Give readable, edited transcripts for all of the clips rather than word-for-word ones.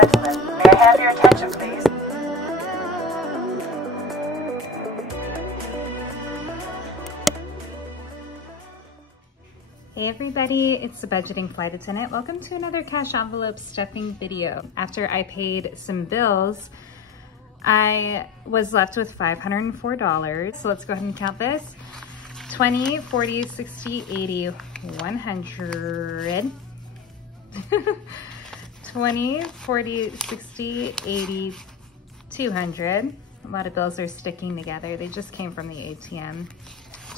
gentlemen, may I have your attention, please? Hey everybody, it's the Budgeting Flight Attendant. Welcome to another cash envelope stuffing video. After I paid some bills, I was left with $504. So let's go ahead and count this. 20, 40, 60, 80, 100. 20, 40, 60, 80, 200. A lot of bills are sticking together. They just came from the ATM.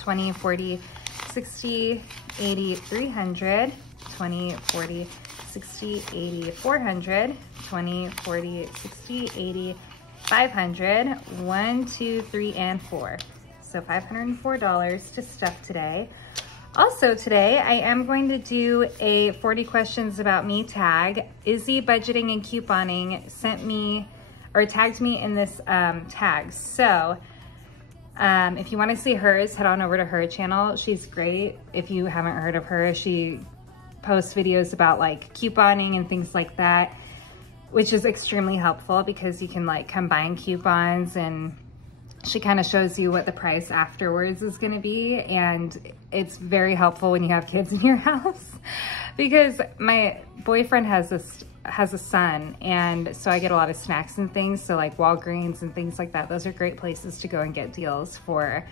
20, 40, 60, 80, 300, 20, 40, 60, 80, 400, 20, 40, 60, 80, 500, 1, 2, 3, and 4. So $504 to stuff today. Also today, I am going to do a 40 questions about me tag. Izzy Budgeting and Couponing sent me, or tagged me in this tag. So if you want to see hers, head on over to her channel. She's great. If you haven't heard of her, she posts videos about like couponing and things like that, which is extremely helpful because you can like combine coupons, and she kind of shows you what the price afterwards is going to be. And it's very helpful when you have kids in your house because my boyfriend has a son, and so I get a lot of snacks and things. So like Walgreens and things like that, those are great places to go and get deals for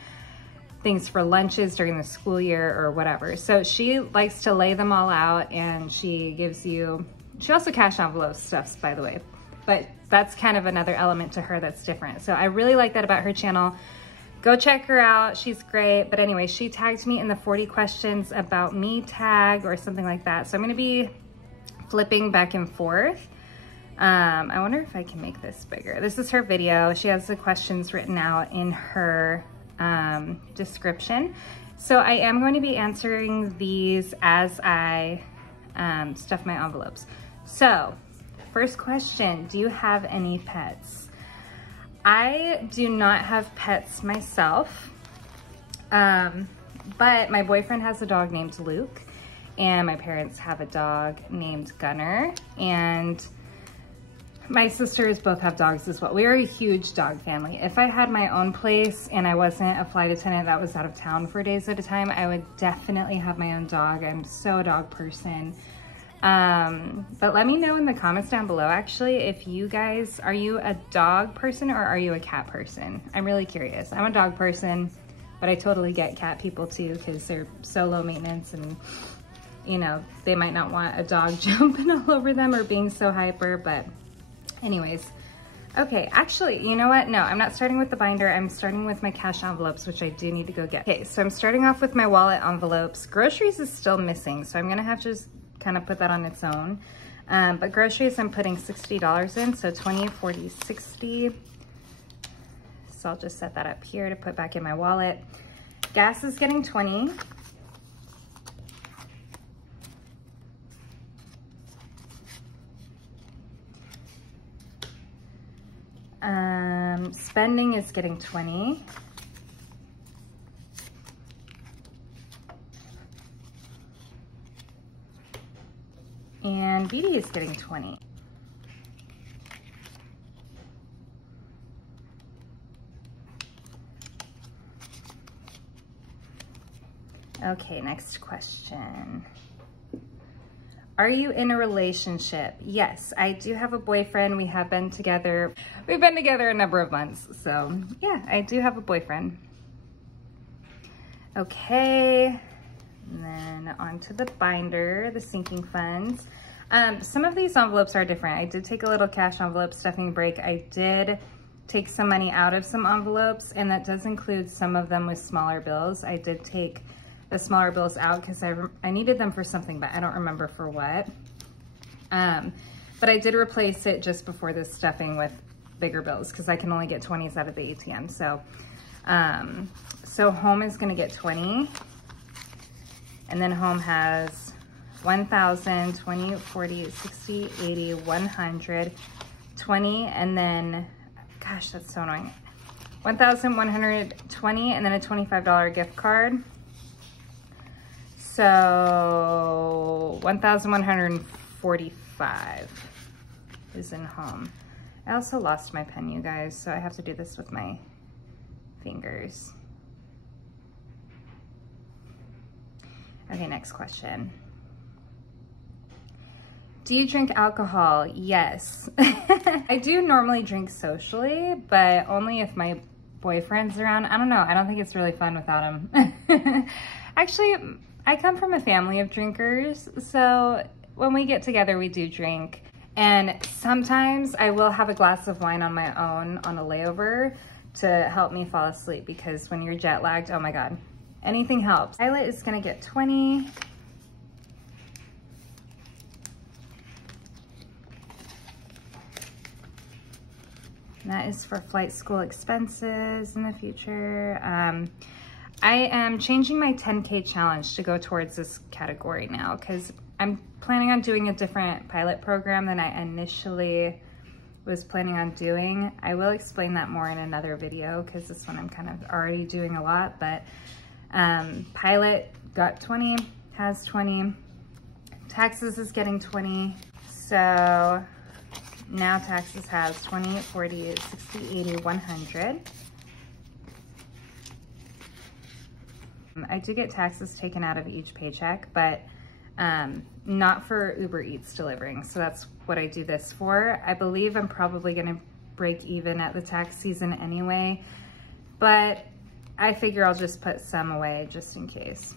things for lunches during the school year or whatever. So she likes to lay them all out, and she gives you, she also cash envelope stuffs, by the way, but that's kind of another element to her that's different. So I really like that about her channel. Go check her out, she's great. But anyway, she tagged me in the 40 questions about me tag or something like that. So I'm gonna be flipping back and forth. I wonder if I can make this bigger. This is her video. She has the questions written out in her description. So I am going to be answering these as I stuff my envelopes. So first question, do you have any pets? I do not have pets myself, but my boyfriend has a dog named Luke, and my parents have a dog named Gunner, and my sisters both have dogs as well. We are a huge dog family. If I had my own place and I wasn't a flight attendant that was out of town for days at a time, I would definitely have my own dog. I'm so a dog person. But let me know in the comments down below, actually, if you guys, are you a dog person or are you a cat person? I'm really curious. I'm a dog person, but I totally get cat people too, because they're so low maintenance, and you know, they might not want a dog jumping all over them or being so hyper. But anyways, okay, actually, you know what? No, I'm not starting with the binder. I'm starting with my cash envelopes, which I do need to go get. Okay, so I'm starting off with my wallet envelopes. Groceries is still missing, so I'm gonna have to just kind of put that on its own. But groceries, I'm putting $60 in, so 20, 40, 60. So I'll just set that up here to put back in my wallet. Gas is getting 20. Spending is getting 20. And beauty is getting 20. Okay, next question. Are you in a relationship? Yes, I do have a boyfriend. We have been together. We've been together a number of months. So yeah, I do have a boyfriend. Okay. And then onto the binder, the sinking funds. Some of these envelopes are different. I did take a little cash envelope stuffing break. I did take some money out of some envelopes, and that does include some of them with smaller bills. I did take the smaller bills out because I needed them for something, but I don't remember for what. But I did replace it just before this stuffing with bigger bills because I can only get 20s out of the ATM. So, so home is gonna get 20. And then home has 1,000, 20, 40, 60, 80, 100, 20, and then, gosh, that's so annoying. 1,120, and then a $25 gift card. So 1,145 is in home. I also lost my pen, you guys, so I have to do this with my fingers. Okay, next question. Do you drink alcohol? Yes. I do normally drink socially, but only if my boyfriend's around. I don't know. I don't think it's really fun without him. Actually, I come from a family of drinkers, so when we get together, we do drink. And sometimes I will have a glass of wine on my own on a layover to help me fall asleep, because when you're jet lagged, oh my God, anything helps. Violet is gonna get 20. And that is for flight school expenses in the future. I am changing my 10K challenge to go towards this category now, because I'm planning on doing a different pilot program than I initially was planning on doing. I will explain that more in another video, because this one I'm kind of already doing a lot, but pilot got 20, has 20. Taxes is getting 20. So now taxes has 20, 40, 60, 80, 100. I do get taxes taken out of each paycheck, but not for Uber Eats delivering. So that's what I do this for. I believe I'm probably gonna break even at the tax season anyway, but I figure I'll just put some away just in case.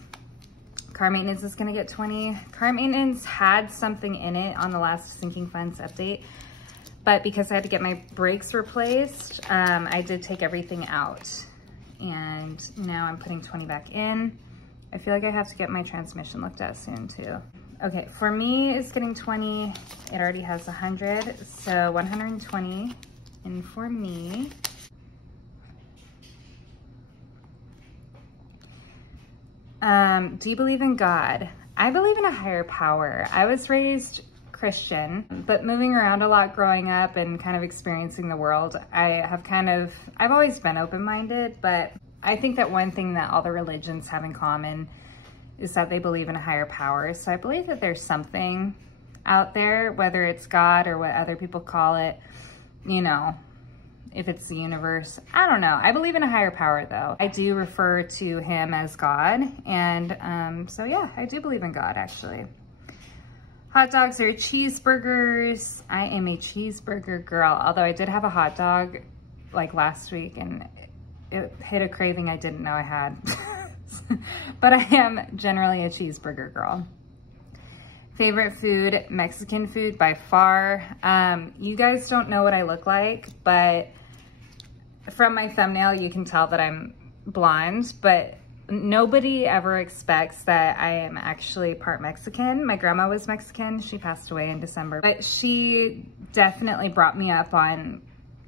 Car maintenance is gonna get 20. Car maintenance had something in it on the last sinking funds update, but because I had to get my brakes replaced, I did take everything out. And now I'm putting 20 back in. I feel like I have to get my transmission looked at soon too. Okay, for me, it's getting 20. It already has 100, so 120 in for me. Do you believe in God? I believe in a higher power. I was raised Christian, but moving around a lot growing up and kind of experiencing the world, I've always been open-minded, but I think that one thing that all the religions have in common is that they believe in a higher power. So I believe that there's something out there, whether it's God or what other people call it, you know, if it's the universe, I don't know. I believe in a higher power though. I do refer to him as God. And so yeah, I do believe in God actually. Hot dogs are cheeseburgers. I am a cheeseburger girl, although I did have a hot dog like last week and it hit a craving I didn't know I had. But I am generally a cheeseburger girl. Favorite food, Mexican food by far. You guys don't know what I look like, but from my thumbnail, you can tell that I'm blonde, but nobody ever expects that I am actually part Mexican. My grandma was Mexican. She passed away in December, but she definitely brought me up on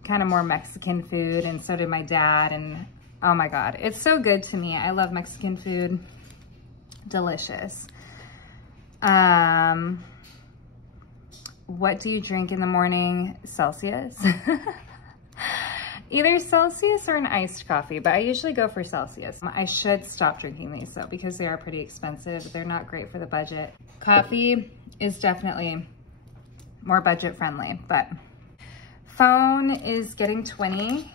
kind of more Mexican food, and so did my dad. And oh my God, it's so good to me. I love Mexican food. Delicious. What do you drink in the morning? Celsius. Either Celsius or an iced coffee, but I usually go for Celsius. I should stop drinking these though, because they are pretty expensive. They're not great for the budget. Coffee is definitely more budget friendly, but phone is getting 20.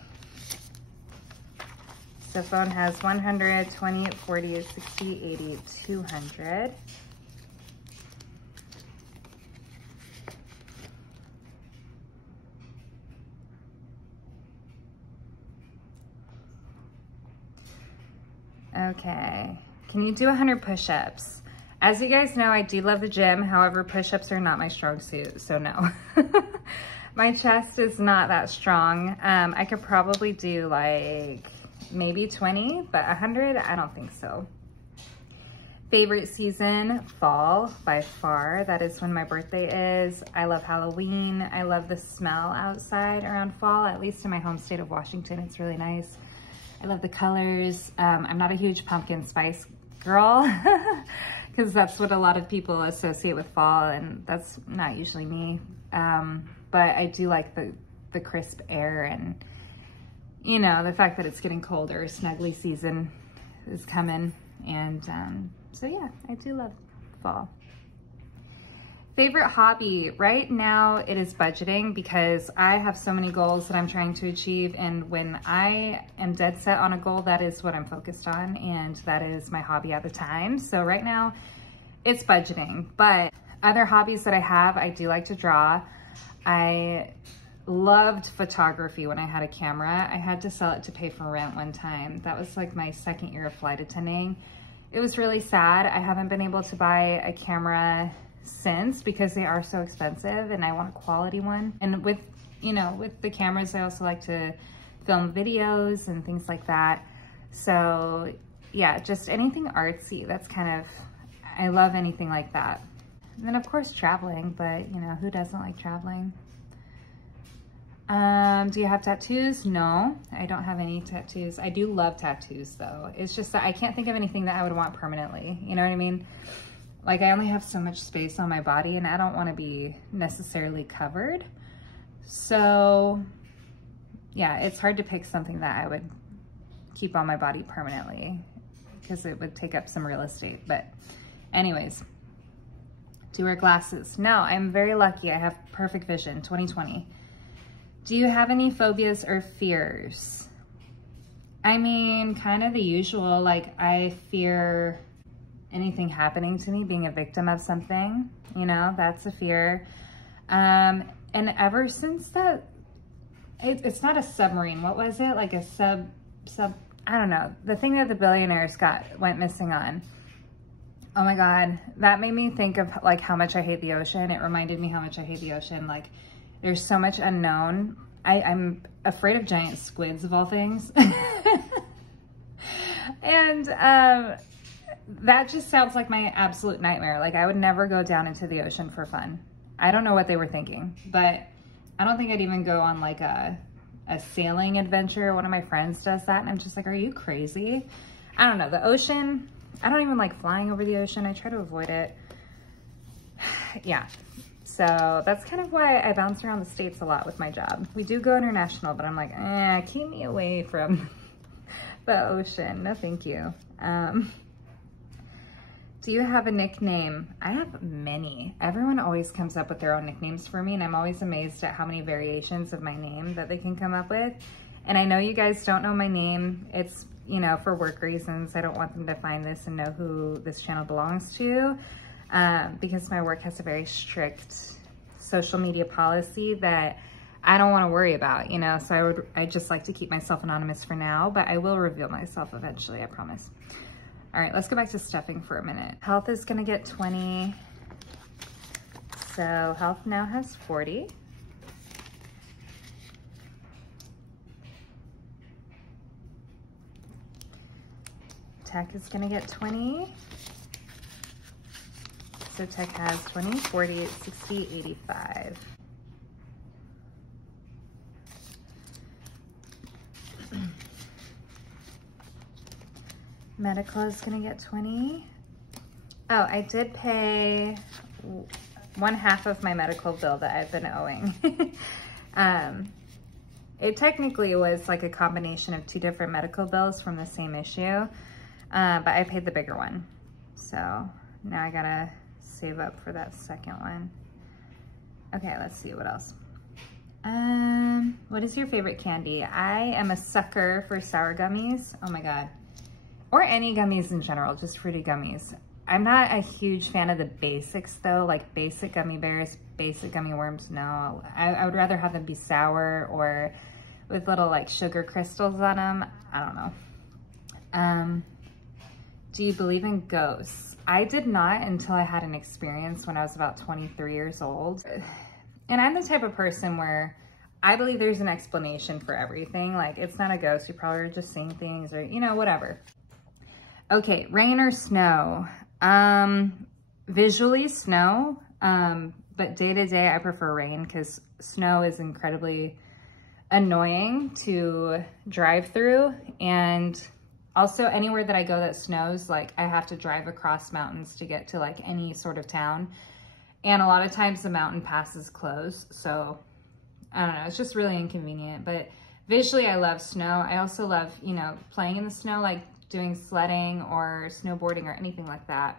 So phone has 100, 20, 40, 60, 80, 200. Okay, can you do 100 push-ups? As you guys know, I do love the gym. However, push-ups are not my strong suit, so no. My chest is not that strong. I could probably do like maybe 20, but 100, I don't think so. Favorite season, fall by far. That is when my birthday is. I love Halloween. I love the smell outside around fall, at least in my home state of Washington. It's really nice. I love the colors. I'm not a huge pumpkin spice girl because that's what a lot of people associate with fall, and that's not usually me. But I do like the crisp air, and you know, the fact that it's getting colder. Snuggly season is coming, and so yeah, I do love fall. Favorite hobby? Right now it is budgeting, because I have so many goals that I'm trying to achieve, and when I am dead set on a goal, that is what I'm focused on, and that is my hobby at the time. So right now it's budgeting. But other hobbies that I have, I do like to draw. I loved photography when I had a camera. I had to sell it to pay for rent one time. That was like my second year of flight attending. It was really sad. I haven't been able to buy a camera since, because they are so expensive and I want a quality one. And with, you know, with the cameras, I also like to film videos and things like that. So yeah, just anything artsy. That's kind of, I love anything like that. And then of course traveling, but you know, who doesn't like traveling? Do you have tattoos? No, I don't have any tattoos. I do love tattoos though. It's just that I can't think of anything that I would want permanently. You know what I mean? Like, I only have so much space on my body and I don't want to be necessarily covered. So yeah, it's hard to pick something that I would keep on my body permanently, because it would take up some real estate. But anyways, do you wear glasses? No, I'm very lucky. I have perfect vision, 20/20. Do you have any phobias or fears? I mean, kind of the usual. Like, I fear anything happening to me, being a victim of something, you know, that's a fear. And ever since that, it's not a submarine. What was it? Like a sub, I don't know. The thing that the billionaires went missing on. Oh my God. That made me think of like how much I hate the ocean. It reminded me how much I hate the ocean. Like, there's so much unknown. I'm afraid of giant squids of all things. And, that just sounds like my absolute nightmare. Like, I would never go down into the ocean for fun. I don't know what they were thinking, but I don't think I'd even go on like a sailing adventure. One of my friends does that and I'm just like, are you crazy? I don't know. The ocean, I don't even like flying over the ocean. I try to avoid it. Yeah. So that's kind of why I bounce around the States a lot with my job. We do go international, but I'm like, keep me away from the ocean. No, thank you. Do you have a nickname? I have many. Everyone always comes up with their own nicknames for me, and I'm always amazed at how many variations of my name that they can come up with. And I know you guys don't know my name. It's, you know, for work reasons. I don't want them to find this and know who this channel belongs to, because my work has a very strict social media policy that I don't want to worry about, you know, so I just like to keep myself anonymous for now, but I will reveal myself eventually, I promise. All right, let's go back to stuffing for a minute. Health is gonna get 20. So health now has 40. Tech is gonna get 20. So tech has 20, 40, 60, 85. Medical is gonna get 20. Oh, I did pay 1/2 of my medical bill that I've been owing. It technically was like a combination of 2 different medical bills from the same issue, but I paid the bigger one. So now I gotta save up for that second one. Okay, let's see what else. What is your favorite candy? I am a sucker for sour gummies. Oh my God. Or any gummies in general, just fruity gummies. I'm not a huge fan of the basics though, like basic gummy bears, basic gummy worms, no. I would rather have them be sour or with little like sugar crystals on them. I don't know. Do you believe in ghosts? I did not until I had an experience when I was about 23 years old. And I'm the type of person where I believe there's an explanation for everything. Like, it's not a ghost, you probably are just seeing things or, you know, whatever. Okay, rain or snow? Visually snow, but day to day I prefer rain because snow is incredibly annoying to drive through, and also anywhere that I go that snows, like I have to drive across mountains to get to like any sort of town, and a lot of times the mountain pass is closed, so I don't know, it's just really inconvenient. But visually I love snow. I also love, you know, playing in the snow, like doing sledding or snowboarding or anything like that.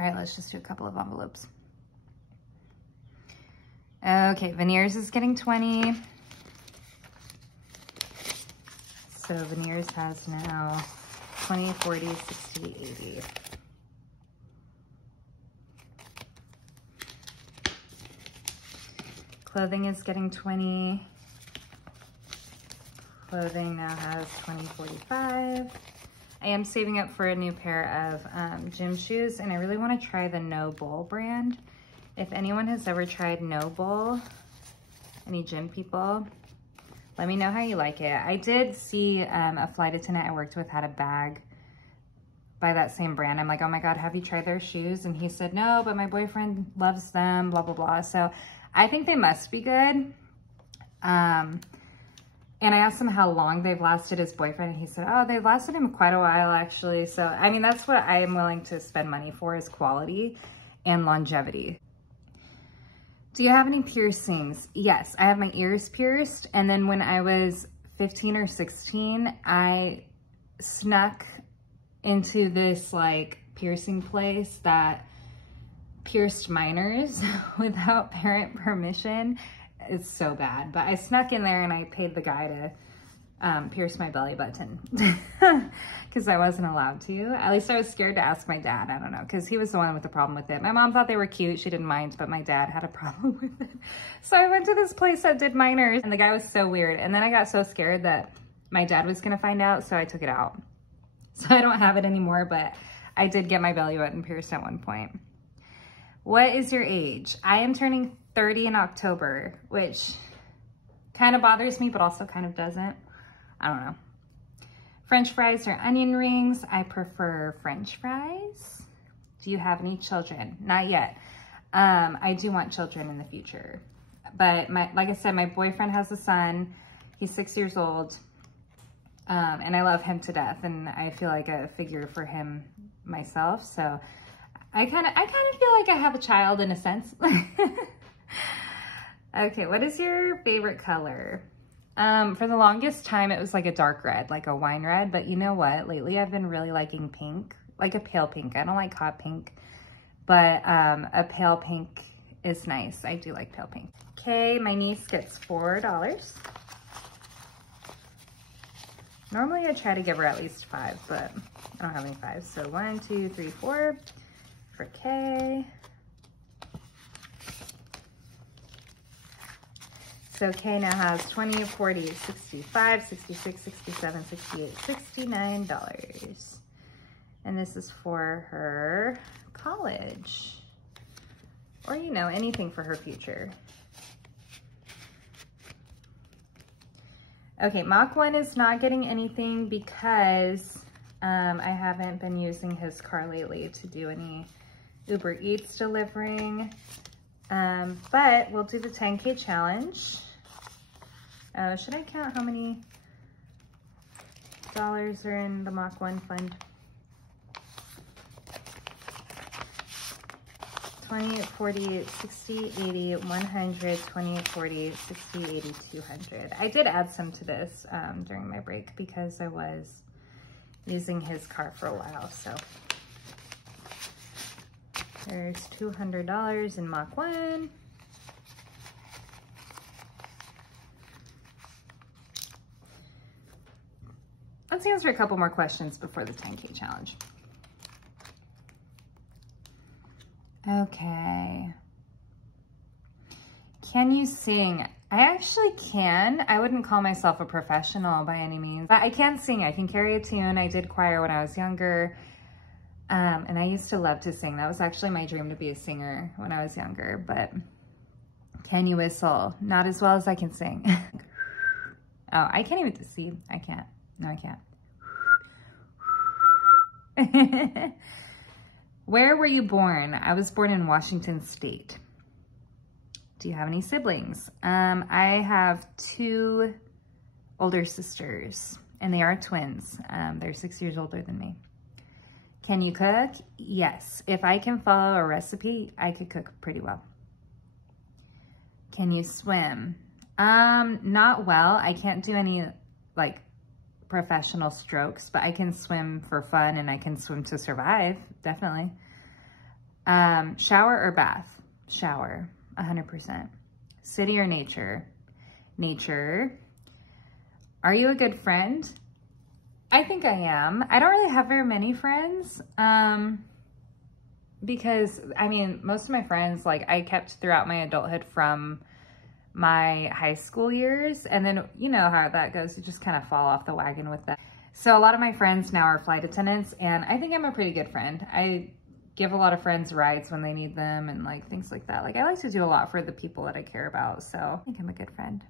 All right, let's just do a couple of envelopes. Okay, veneers is getting 20. So veneers has now 20, 40, 60, 80. Clothing is getting 20. Clothing now has 20, 45. I am saving up for a new pair of gym shoes, and I really want to try the No Bull brand. If anyone has ever tried No Bull, any gym people, let me know how you like it. I did see a flight attendant I worked with had a bag by that same brand. I'm like, oh my God, have you tried their shoes? And he said, no, but my boyfriend loves them, blah, blah, blah. So I think they must be good. And I asked him how long they've lasted his boyfriend, and he said, oh, they've lasted him quite a while, actually. So, I mean, that's what I am willing to spend money for, is quality and longevity. Do you have any piercings? Yes, I have my ears pierced. And then when I was 15 or 16, I snuck into this like piercing place that pierced minors without parent permission. It's so bad, but I snuck in there and I paid the guy to pierce my belly button because I wasn't allowed to. At least I was scared to ask my dad. I don't know, because he was the one with the problem with it. My mom thought they were cute. She didn't mind, but my dad had a problem with it. So I went to this place that did minors, and the guy was so weird. And then I got so scared that my dad was going to find out, so I took it out. So I don't have it anymore, but I did get my belly button pierced at one point. What is your age? I am turning 30 in October, which kind of bothers me, but also kind of doesn't. I don't know. French fries or onion rings? I prefer French fries. Do you have any children? Not yet. I do want children in the future. But like I said, my boyfriend has a son. He's 6 years old. And I love him to death. And I feel like a figure for him myself. So I kind of feel like I have a child in a sense. Okay, what is your favorite color? For the longest time, it was like a dark red, like a wine red. But you know what? Lately, I've been really liking pink, like a pale pink. I don't like hot pink, but a pale pink is nice. I do like pale pink. Okay, my niece gets $4. Normally, I try to give her at least 5, but I don't have any 5s. So 1, 2, 3, 4 for Kay. So Kay now has 20, 40, 65, 66, 67, 68, $69. And this is for her college. Or, you know, anything for her future. Okay, Mach 1 is not getting anything because I haven't been using his car lately to do any Uber Eats delivering. But we'll do the 10K challenge. Should I count how many dollars are in the Mach 1 fund? 20, 40, 60, 80, 100, 20, 40, 60, 80, 200. I did add some to this during my break because I was using his car for a while. So there's $200 in Mach 1. Let's answer a couple more questions before the 10K challenge. Okay. Can you sing? I actually can. I wouldn't call myself a professional by any means, but I can sing. I can carry a tune. I did choir when I was younger. And I used to love to sing. That was actually my dream, to be a singer when I was younger, but can you whistle? Not as well as I can sing. Oh, I can't even see. I can't. No, I can't. Where were you born? I was born in Washington State. Do you have any siblings? I have 2 older sisters, and they are twins. They're 6 years older than me. Can you cook? Yes. If I can follow a recipe, I could cook pretty well. Can you swim? Not well. I can't do any like professional strokes, but I can swim for fun and I can swim to survive, definitely. Shower or bath? Shower, 100%. City or nature? Nature. Are you a good friend? I think I am. I don't really have very many friends because, I mean, most of my friends, like, I kept throughout my adulthood from my high school years. And then, you know how that goes. You just kind of fall off the wagon with that. So a lot of my friends now are flight attendants, and I think I'm a pretty good friend. I give a lot of friends rides when they need them and like things like that. Like, I like to do a lot for the people that I care about. So I think I'm a good friend.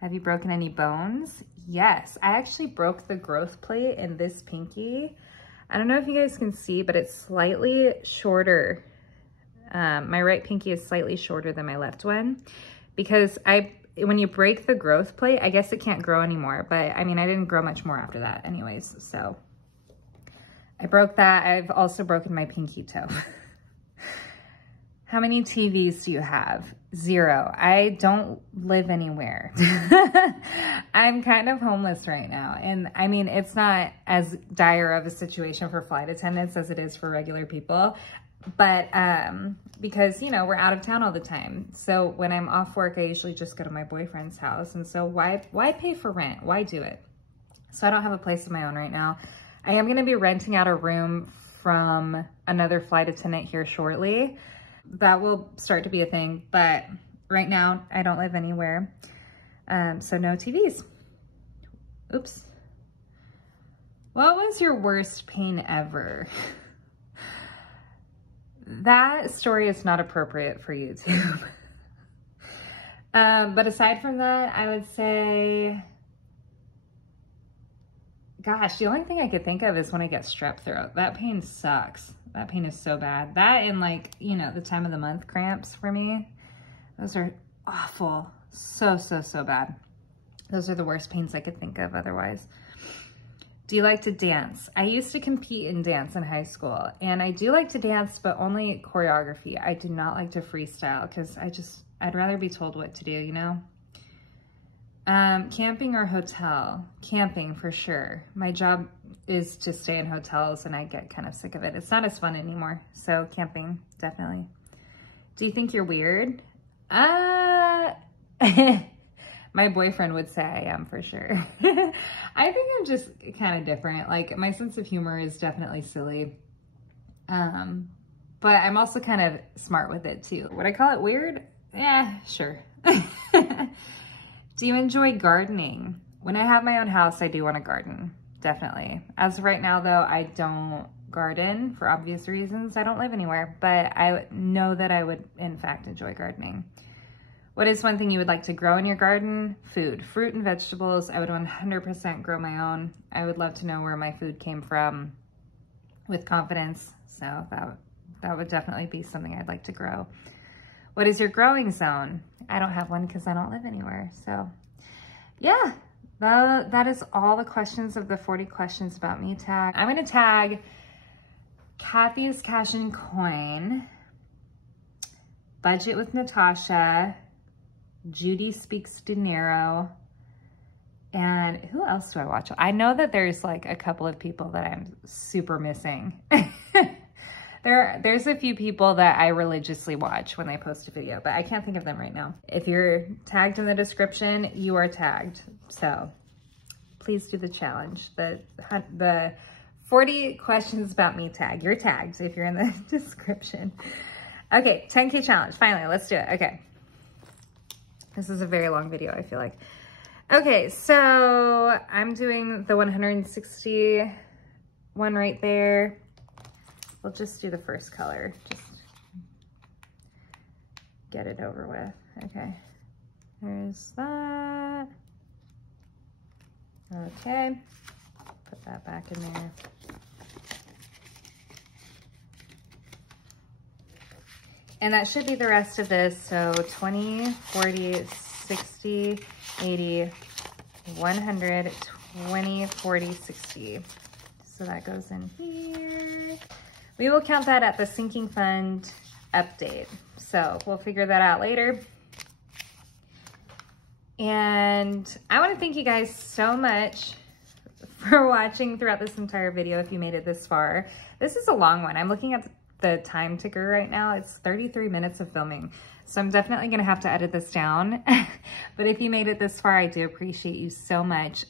Have you broken any bones? Yes, I actually broke the growth plate in this pinky. I don't know if you guys can see, but it's slightly shorter. My right pinky is slightly shorter than my left one because when you break the growth plate, I guess it can't grow anymore. But I mean, I didn't grow much more after that anyways. So I broke that. I've also broken my pinky toe. How many TVs do you have? 0. I don't live anywhere. I'm kind of homeless right now. And I mean, it's not as dire of a situation for flight attendants as it is for regular people. But because, you know, we're out of town all the time. So when I'm off work, I usually just go to my boyfriend's house. And so why pay for rent? Why do it? So I don't have a place of my own right now. I am going to be renting out a room from another flight attendant here shortly. That will start to be a thing, but right now I don't live anywhere. So no TVs. Oops. What was your worst pain ever? That story is not appropriate for YouTube. But aside from that, I would say, gosh, the only thing I could think of is when I get strep throat. That pain sucks. That pain is so bad. That and like, you know, the time of the month cramps for me. Those are awful. So bad. Those are the worst pains I could think of otherwise. Do you like to dance? I used to compete in dance in high school, and I do like to dance, but only choreography. I do not like to freestyle because I'd rather be told what to do, you know? Camping or hotel? Camping for sure. My job is to stay in hotels and I get kind of sick of it. It's not as fun anymore. So camping, definitely. Do you think you're weird? My boyfriend would say I am for sure. I think I'm just kind of different. Like, my sense of humor is definitely silly. But I'm also kind of smart with it too. Would I call it weird? Yeah, sure. Do you enjoy gardening? When I have my own house, I do want to garden, definitely. As of right now though, I don't garden for obvious reasons. I don't live anywhere, but I know that I would in fact enjoy gardening. What is one thing you would like to grow in your garden? Food, fruit and vegetables. I would 100% grow my own. I would love to know where my food came from with confidence. So that would definitely be something I'd like to grow. What is your growing zone? I don't have one because I don't live anywhere. So yeah, that is all the questions of the 40 questions about me tag. I'm going to tag Kathy's Cash and Coin, Budget with Natasha, Judy Speaks Dinero, and who else do I watch? I know that there's like a couple of people that I'm super missing. There's a few people that I religiously watch when they post a video, but I can't think of them right now. If you're tagged in the description, you are tagged. So please do the challenge. The 40 questions about me tag. You're tagged if you're in the description. Okay, 10K challenge. Finally, let's do it. Okay. This is a very long video, I feel like. Okay, so I'm doing the 160 one right there. We'll just do the first color, just get it over with. Okay, there's that. Okay, put that back in there. And that should be the rest of this. So 20, 40, 60, 80, 100, 20, 40, 60. So that goes in here. We will count that at the sinking fund update. So we'll figure that out later. And I want to thank you guys so much for watching throughout this entire video if you made it this far. This is a long one. I'm looking at the time ticker right now. It's 33 minutes of filming. So I'm definitely gonna have to edit this down. But if you made it this far, I do appreciate you so much.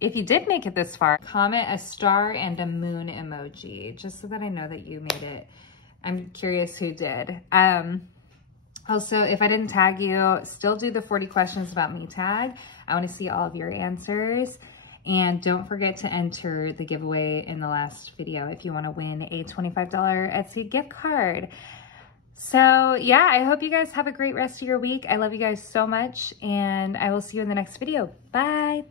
If you did make it this far, comment a star and a moon emoji, just so that I know that you made it. I'm curious who did. Also, if I didn't tag you, still do the 40 questions about me tag. I wanna see all of your answers. And don't forget to enter the giveaway in the last video if you wanna win a $25 Etsy gift card. So yeah, I hope you guys have a great rest of your week. I love you guys so much, and I will see you in the next video. Bye.